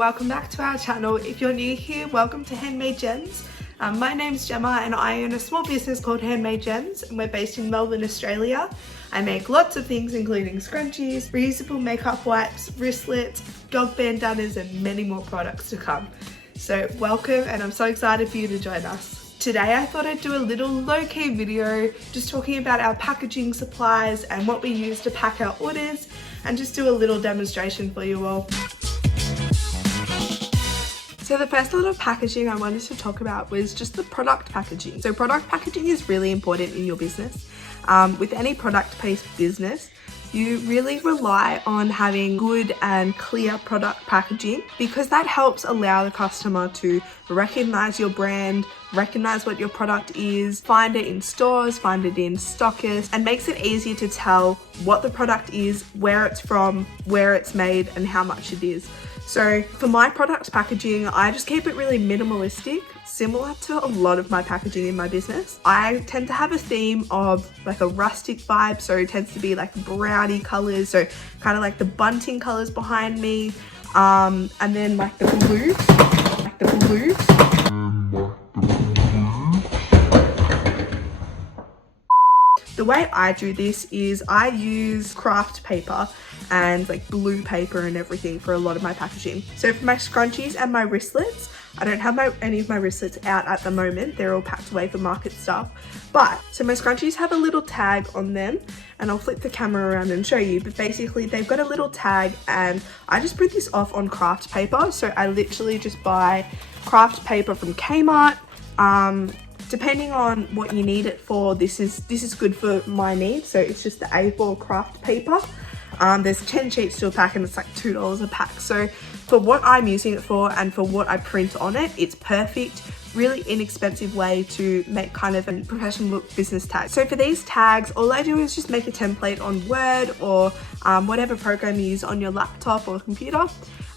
welcome back to our channel. If you're new here, welcome to Handmade Jems. My name's Jemma and I own a small business called Handmade Jems, and we're based in Melbourne, Australia. I make lots of things including scrunchies, reusable makeup wipes, wristlets, dog bandanas and many more products to come. So welcome, and I'm so excited for you to join us. Today I thought I'd do a little low-key video just talking about our packaging supplies and what we use to pack our orders, and just do a little demonstration for you all. So the first lot of packaging I wanted to talk about was just the product packaging. So product packaging is really important in your business. With any product-based business, you really rely on having good and clear product packaging, because that helps allow the customer to recognize your brand, recognize what your product is, find it in stores, find it in stockists, and makes it easier to tell what the product is, where it's from, where it's made, and how much it is. So for my product packaging, I just keep it really minimalistic, similar to a lot of my packaging in my business. I tend to have a theme of like a rustic vibe, so it tends to be like browny colors, so kind of like the bunting colors behind me, and then like the blues. The way I do this is I use craft paper and like blue paper and everything for a lot of my packaging. So for my scrunchies and my wristlets, I don't have any of my wristlets out at the moment. They're all packed away for market stuff. But so my scrunchies have a little tag on them, and I'll flip the camera around and show you. But basically they've got a little tag, and I just print this off on craft paper. So I literally just buy craft paper from Kmart. Depending on what you need it for, this is good for my needs. So it's just the A4 craft paper. There's 10 sheets to a pack, and it's like $2 a pack. So for what I'm using it for and for what I print on it, it's perfect. Really inexpensive way to make kind of a professional look business tag. So for these tags, all I do is just make a template on Word or whatever program you use on your laptop or computer.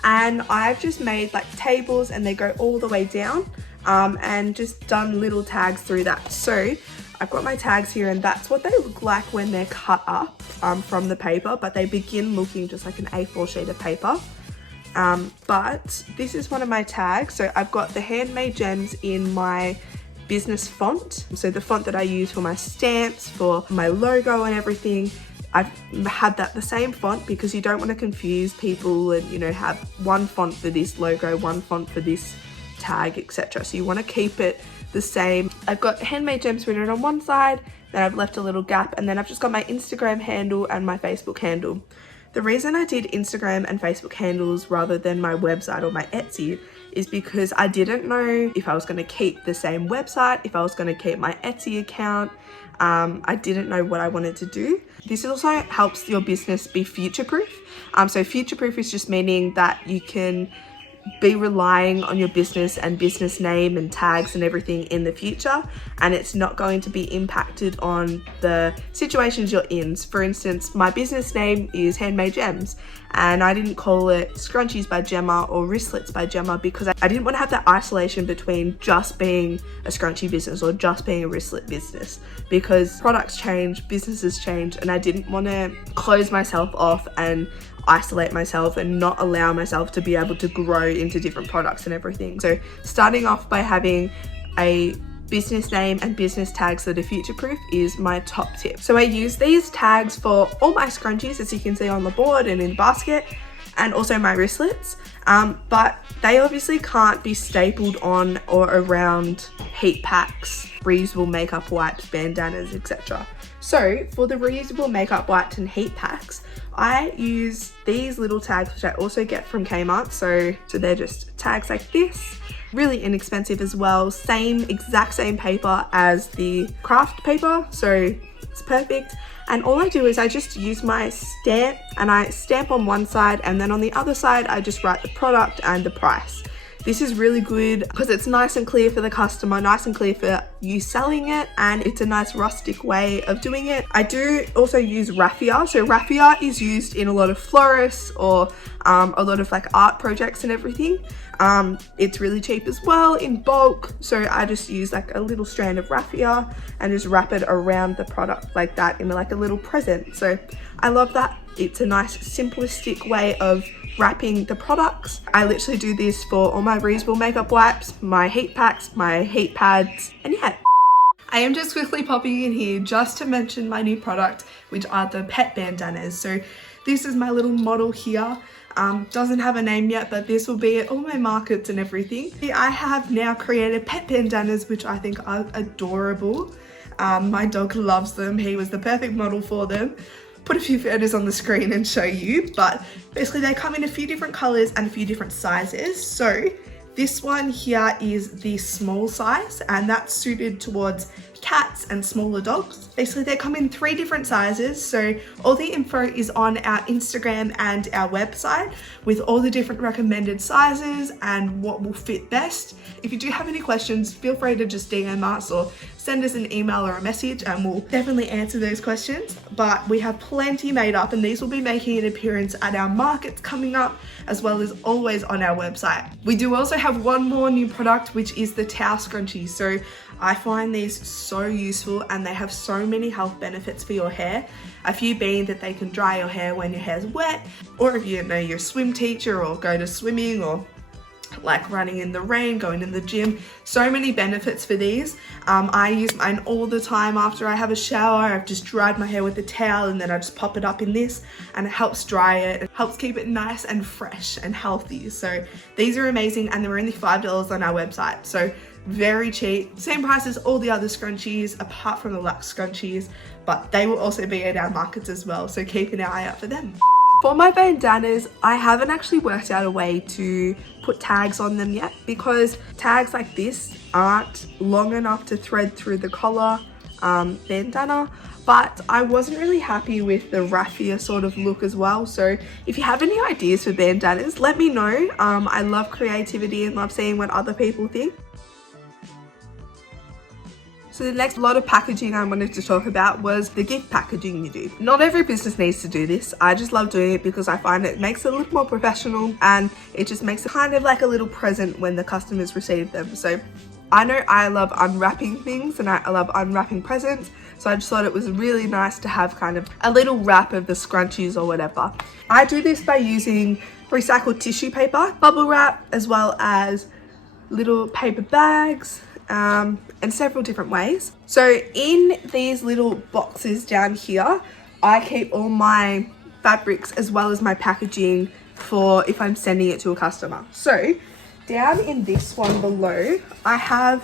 And I've just made like tables, and they go all the way down, and just done little tags through that. So I've got my tags here, and that's what they look like when they're cut up from the paper, but they begin looking just like an A4 sheet of paper. But this is one of my tags. So I've got the Handmade Jems in my business font. So the font that I use for my stamps, for my logo and everything, I've had that the same font, because you don't want to confuse people and, you know, have one font for this logo, one font for this tag, etc. So you want to keep it the same. I've got Handmade Jems written on one side, then I've left a little gap, and then I've just got my Instagram handle and my Facebook handle. The reason I did Instagram and Facebook handles rather than my website or my Etsy is because I didn't know if I was going to keep the same website, if I was going to keep my Etsy account. I didn't know what I wanted to do. This also helps your business be future-proof. So future-proof is just meaning that you can be relying on your business and business name and tags and everything in the future, and it's not going to be impacted on the situations you're in. For instance, my business name is Handmade Jems, and I didn't call it Scrunchies by Jemma or Wristlets by Jemma, because I didn't want to have that isolation between just being a scrunchie business or just being a wristlet business, because products change, businesses change, and I didn't want to close myself off and isolate myself and not allow myself to be able to grow into different products and everything. So starting off by having a business name and business tags that are future-proof is my top tip. So I use these tags for all my scrunchies, as you can see on the board and in the basket, and also my wristlets, but they obviously can't be stapled on or around heat packs, reusable makeup wipes, bandanas, etc. So for the reusable makeup wipes and heat packs, I use these little tags, which I also get from Kmart. So they're just tags like this, really inexpensive as well. Exact same paper as the craft paper, so it's perfect. And all I do is I just use my stamp, and I stamp on one side, and then on the other side I just write the product and the price. This is really good because it's nice and clear for the customer, nice and clear for you selling it, and it's a nice rustic way of doing it. I do also use raffia. So raffia is used in a lot of florists or a lot of like art projects and everything. It's really cheap as well in bulk. So I just use like a little strand of raffia and just wrap it around the product like that in like a little present. So I love that It's a nice simplistic way of wrapping the products. I literally do this for all my reusable makeup wipes, my heat packs, my heat pads, and yeah. I am just quickly popping in here just to mention my new product, which are the pet bandanas. So this is my little model here. Doesn't have a name yet, but this will be at all my markets and everything. I have now created pet bandanas, which I think are adorable. My dog loves them. He was the perfect model for them. Put a few photos on the screen and show you, but basically they come in a few different colors and a few different sizes. So this one here is the small size, and that's suited towards cats and smaller dogs. Basically they come in 3 different sizes, so all the info is on our Instagram and our website with all the different recommended sizes and what will fit best. If you do have any questions, feel free to just DM us or send us an email or a message and we'll definitely answer those questions. But we have plenty made up, and these will be making an appearance at our markets coming up, as well as always on our website. We do also have one more new product, which is the towel scrunchie. So I find these so useful and they have so many health benefits for your hair. A few being that they can dry your hair when your hair's wet, or if you know you're a swim teacher or go to swimming, or like running in the rain, going in the gym. So many benefits for these. I use mine all the time after I have a shower. I've just dried my hair with a towel and then I just pop it up in this, and it helps dry it. It helps keep it nice and fresh and healthy. So these are amazing, and they're only $5 on our website. So very cheap. Same price as all the other scrunchies apart from the luxe scrunchies, but they will also be at our markets as well. So keep an eye out for them. For my bandanas, I haven't actually worked out a way to put tags on them yet, because tags like this aren't long enough to thread through the collar bandana, but I wasn't really happy with the raffia sort of look as well. So if you have any ideas for bandanas, let me know. I love creativity and love seeing what other people think. So the next lot of packaging I wanted to talk about was the gift packaging you do. Not every business needs to do this. I just love doing it because I find it makes it a little more professional, and it just makes it kind of like a little present when the customers receive them. So I know I love unwrapping things and I love unwrapping presents. So I just thought it was really nice to have kind of a little wrap of the scrunchies or whatever. I do this by using recycled tissue paper, bubble wrap, as well as little paper bags, and several different ways. So in these little boxes down here, I keep all my fabrics as well as my packaging for if I'm sending it to a customer. So down in this one below, I have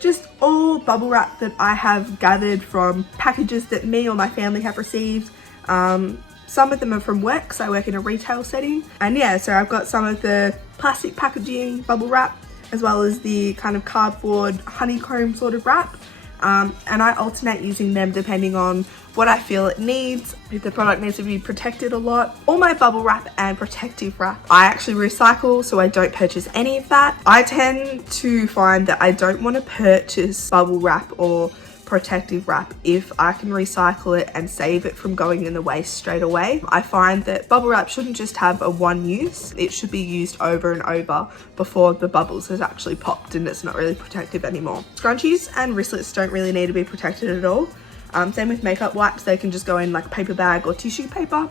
just all bubble wrap that I have gathered from packages that me or my family have received. Some of them are from work, so I work in a retail setting. And yeah, so I've got some of the plastic packaging bubble wrap, as well as the kind of cardboard honeycomb sort of wrap. And I alternate using them depending on what I feel it needs, if the product needs to be protected a lot. All my bubble wrap and protective wrap I actually recycle, so I don't purchase any of that. I tend to find that I don't want to purchase bubble wrap or protective wrap if I can recycle it and save it from going in the waste straight away. I find that bubble wrap shouldn't just have a one use, it should be used over and over before the bubbles has actually popped and it's not really protective anymore. Scrunchies and wristlets don't really need to be protected at all. Same with makeup wipes, they can just go in like a paper bag or tissue paper.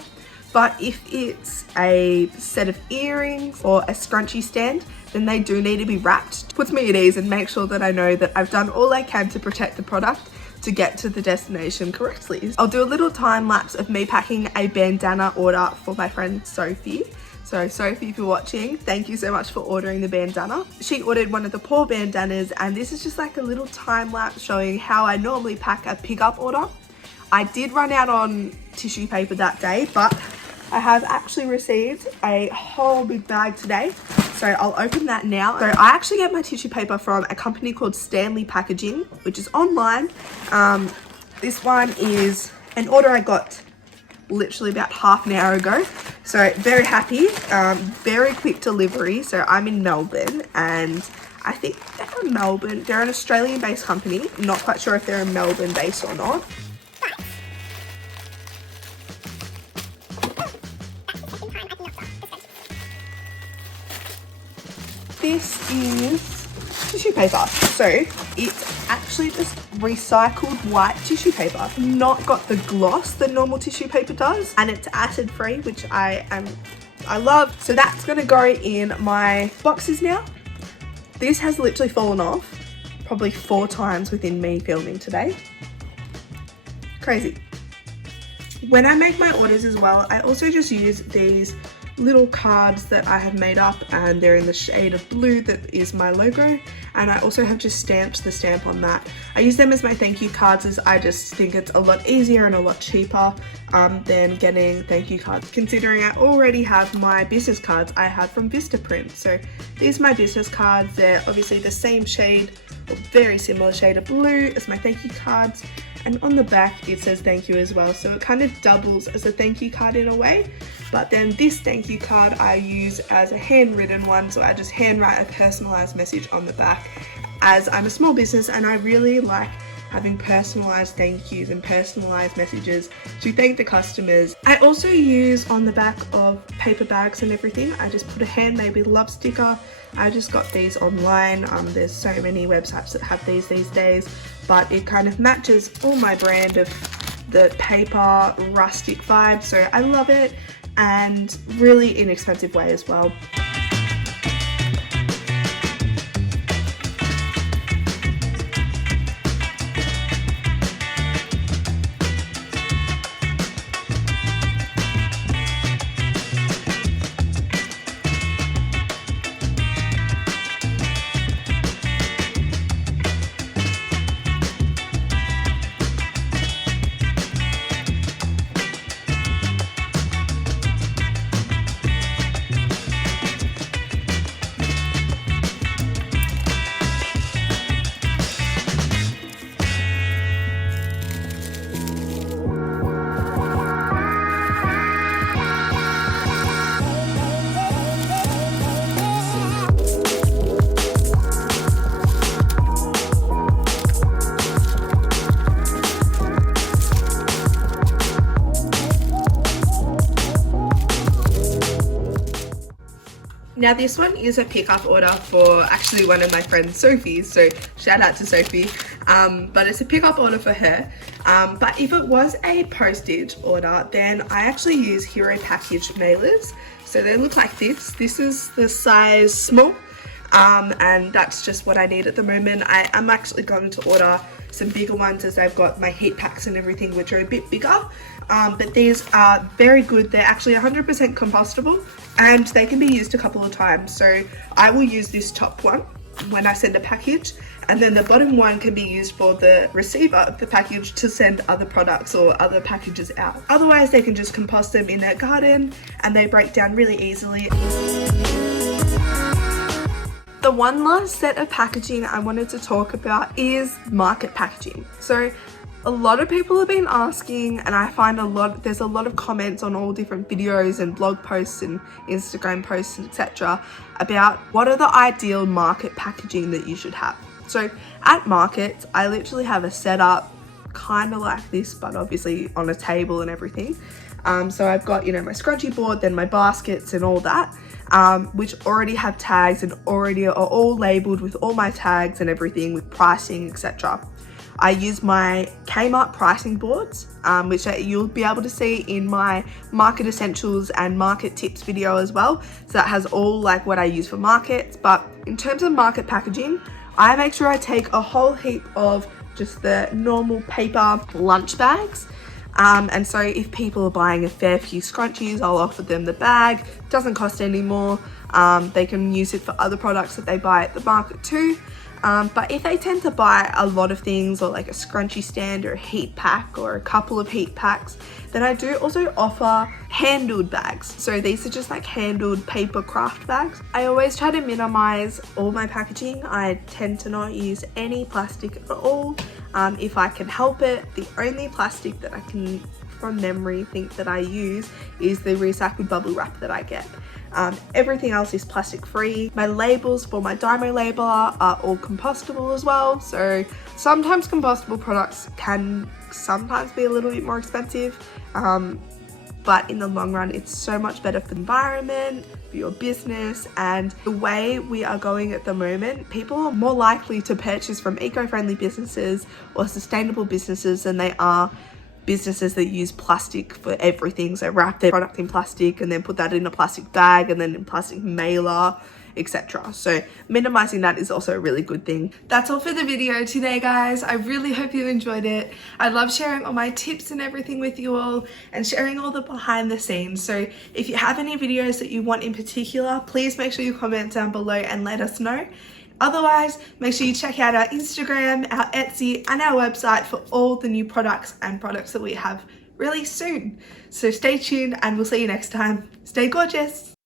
But if it's a set of earrings or a scrunchie stand, then they do need to be wrapped. Puts me at ease and makes sure that I know that I've done all I can to protect the product to get to the destination correctly. I'll do a little time lapse of me packing a bandana order for my friend Sophie. So Sophie, if you're watching, thank you so much for ordering the bandana. She ordered one of the paw bandanas, and this is just like a little time lapse showing how I normally pack a pickup order. I did run out on tissue paper that day, but I have actually received a whole big bag today. So I'll open that now. So I actually get my tissue paper from a company called Stanley Packaging, which is online. This one is an order I got literally about half an hour ago. So very happy, very quick delivery. So I'm in Melbourne, and I think they're from Melbourne. They're an Australian based company. I'm not quite sure if they're Melbourne based or not. This is tissue paper. So it's actually just recycled white tissue paper, not got the gloss the normal tissue paper does, and it's acid free, which I love. So that's gonna go in my boxes now. This has literally fallen off probably 4 times within me filming today. Crazy. When I make my orders as well, I also just use these little cards that I have made up, and they're in the shade of blue that is my logo, and I also have just stamped the stamp on that. I use them as my thank you cards, as I just think it's a lot easier and a lot cheaper than getting thank you cards, considering I already have my business cards I have from Vistaprint. So these are my business cards. They're obviously the same shade or very similar shade of blue as my thank you cards, and on the back it says thank you as well, so it kind of doubles as a thank you card in a way. But then this thank you card I use as a handwritten one, so I just handwrite a personalized message on the back, as I'm a small business and I really like having personalized thank yous and personalized messages to thank the customers. I also use on the back of paper bags and everything, I just put a handmade with love sticker. I just got these online. There's so many websites that have these days, but it kind of matches all my brand of the paper rustic vibe, so I love it, and really inexpensive way as well. Now this one is a pickup order for actually one of my friends, Sophie, so shout out to Sophie, but it's a pickup order for her. But if it was a postage order, then I actually use Hero package mailers. So they look like this. This is the size small, and that's just what I need at the moment. I'm actually going to order some bigger ones, as they've got my heat packs and everything, which are a bit bigger. But these are very good. They're actually 100% compostable, and they can be used a couple of times. So I will use this top one when I send a package, and then the bottom one can be used for the receiver of the package to send other products or other packages out. Otherwise, they can just compost them in their garden and they break down really easily. The one last set of packaging I wanted to talk about is market packaging. So a lot of people have been asking, and I find there's a lot of comments on all different videos and blog posts and Instagram posts, etc., about what are the ideal market packaging that you should have. So at markets, I literally have a setup kind of like this, but obviously on a table and everything. So I've got, my scrunchie board, then my baskets and all that, which already have tags and already are all labeled with all my tags and everything with pricing, etc. I use my Kmart pricing boards, which you'll be able to see in my market essentials and market tips video as well. So that has all like what I use for markets. But in terms of market packaging, I make sure I take a whole heap of just the normal paper lunch bags. And so if people are buying a fair few scrunchies, I'll offer them the bag. It doesn't cost any more. They can use it for other products that they buy at the market too. But if they tend to buy a lot of things, or like a scrunchie stand or a heat pack or a couple of heat packs, then I do also offer handled bags. So these are just like handled paper craft bags. I always try to minimize all my packaging. I tend to not use any plastic at all. If I can help it, the only plastic that I can from memory think that I use is the recycled bubble wrap that I get. Everything else is plastic free. My labels for my Dymo labeler are all compostable as well. So sometimes compostable products can sometimes be a little bit more expensive, but in the long run it's so much better for the environment, for your business. And the way we are going at the moment, people are more likely to purchase from eco-friendly businesses or sustainable businesses than they are businesses that use plastic for everything. So wrap their product in plastic and then put that in a plastic bag and then in plastic mailer, etc. So minimizing that is also a really good thing. That's all for the video today, guys. I really hope you enjoyed it. I love sharing all my tips and everything with you all and sharing all the behind the scenes. So if you have any videos that you want in particular, please make sure you comment down below and let us know. Otherwise, make sure you check out our Instagram, our Etsy, and our website for all the new products and products that we have really soon. So stay tuned and we'll see you next time. Stay gorgeous.